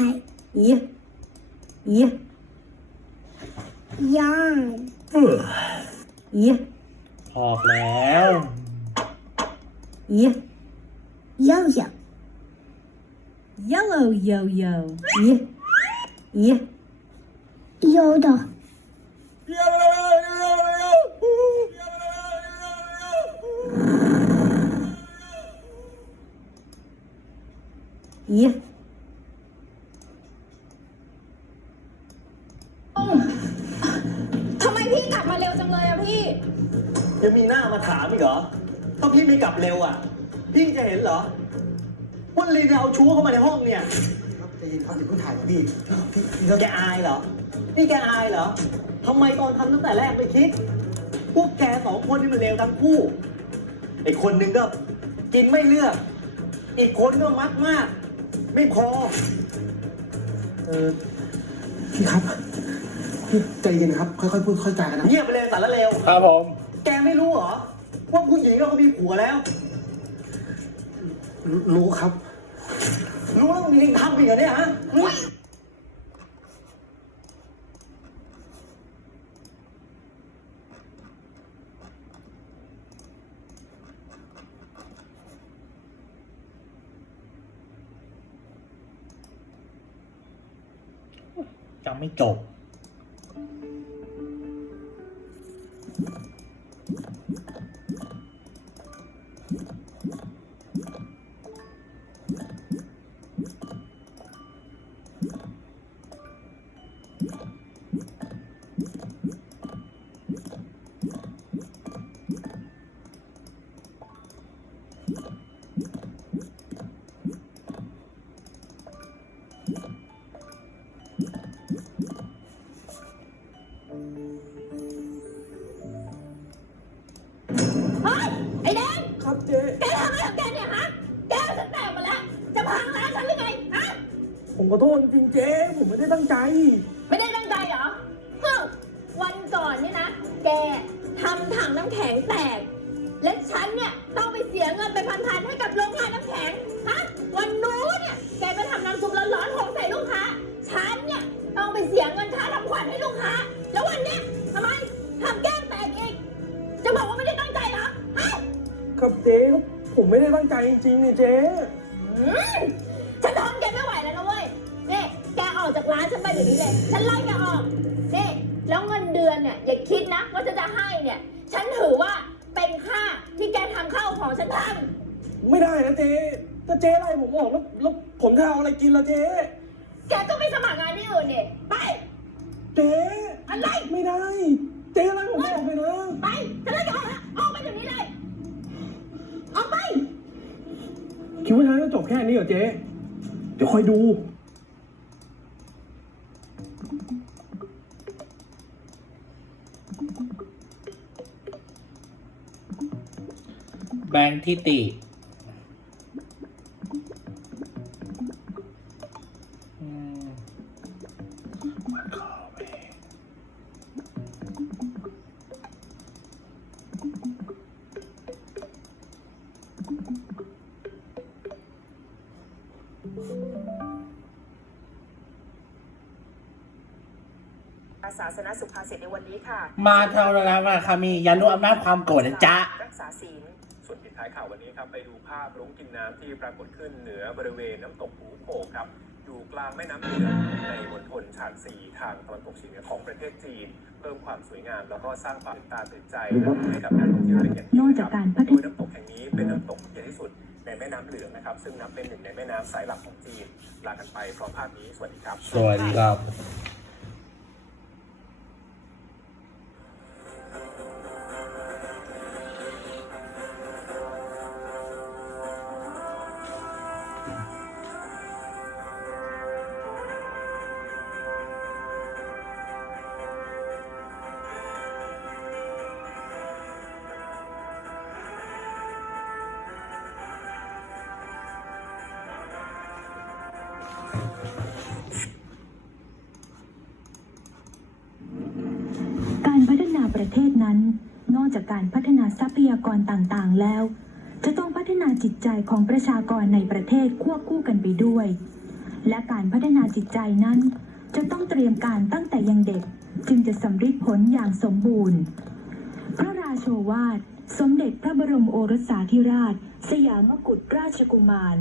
dài y y dài yo yo, yellow yo-yo อีอี yoda Yeah. ทำไมพี่กลับมาเร็วจังเลยอะพี่ ยังมีหน้ามาถามอีกเหรอถ้าพี่ไม่กลับเร็วอะ พี่จะเห็นเหรอว่าลีนเอาชู้เข้ามาในห้องเนี่ย ครับใจเย็นครับอย่าเพิ่งถ่ายครับพี่พี่พี่แกอายเหรอ นี่แกอายเหรอทำไมตอนทำตั้งแต่แรกไม่คิด พวกแกสองคนนี่มันเลวทั้งคู่ ไอ้คนหนึ่งก็กินไม่เลือก อีกคนก็มักมาก ไม่พอ เออ พี่ครับพี่ใจเย็นครับ ค่อยๆพูดค่อยๆจากันนะเงียบไปเลยสารเลวครับผม แกไม่รู้เหรอ ว่าผู้หญิงก็มีผัวแล้ว รู้รู้ครับ รู้แล้วมันมีทำอีกเหรอเนี่ยฮะ จะไม่จบ จะพังร้านฉันหรือไงฮะผมขอโทษจริงๆเจ๊ผมไม่ได้ตั้งใจ ไม่ได้ตั้งใจเหรอฮึมวันก่อนเนี่ยนะ แกทำถังน้ำแข็งแตก และฉันเนี่ยต้องไปเสียเงินไปพันๆให้กับโรงงานน้ำแข็ง ฮะ วันนู้นเนี่ยแกไปทำน้ำซุปร้อนๆหกใส่ลูกค้า ฉันเนี่ยต้องไปเสียเงินค่าทำขวัญให้ลูกค้า แล้ววันเนี้ยทำไมทำแก้มแตกอีก จะบอกว่าไม่ได้ตั้งใจเหรอ ฮะ ครับเจ๊ผมไม่ได้ตั้งใจจริงๆเนี่ยเจ๊อืม ฉันทนแกไม่ไหวแล้วนะเว้ยนี่แกออกจากร้านฉันไปเดี๋ยวนี้เลย ฉันไล่แกออกนี่แล้วเงินเดือนเนี่ยอย่าคิดนะว่าฉันจะให้เนี่ย ฉันถือว่าเป็นค่าที่แกทำข้าวของฉันทไม่ได้นะเจ๊ถ้าเจ๊ไล่ผมออกแล้วแล้วผมจะเอาอะไรกินล่ะเจ๊ำแกก็ไปสมัครงานที่อื่นเนี่ยไป เจ๊ อะไร ไม่ได้ เจ๊ไล่ผมออกไปนะ ไปฉันไล่แกออกแล้วออกไปเดี๋ยวนี้เลยออกไป บแค่นี้เหรอเจ๊ เดี๋ยวคอยดู แบงค์ทิติ อืม ศาสนสุภาษิตในวันนี้ค่ะ มาเท่านั้นมาค่ะมีอย่ารู้อำนาจความโกรธนะจ๊ะรักษาศีลส่วนปิดท้ายข่าววันนี้ครับไปดูภาพรุ้งกินน้ำที่ปรากฏขึ้นเหนือบริเวณน้ำตกหูโขงครับอยู่กลางแม่น้ำเหนือในมณฑลฉานซีทางตะวันตกเฉียงเหนือของประเทศจีน เพิ่มความสวยงามแล้วก็สร้างความตื่นตาตื่นใจให้กับนักท่องเที่ยวเป็นอย่างยิ่งนอกจากการพัฒโดยน้ำตกแห่งนี้เป็นน้ำตกที่ใหญ่ที่สุด ในแม่น้ำเหลืองนะครับ ซึ่งนับเป็นหนึ่งในแม่น้ำสายหลักของจีนลากันไปพร้อมภาพนี้สวัสดีครับ สวัสดีครับ การพัฒนาประเทศนั้น นอกจากการพัฒนาทรัพยากรต่างๆ แล้ว จะต้องพัฒนาจิตใจของประชากรในประเทศควบคู่กันไปด้วย และการพัฒนาจิตใจนั้น จะต้องเตรียมการตั้งแต่ยังเด็กจึงจะสำเร็จผลอย่างสมบูรณ์ พระราโชวาท สมเด็จพระบรมโอรสาธิราช สยามกุฎราชกุมาร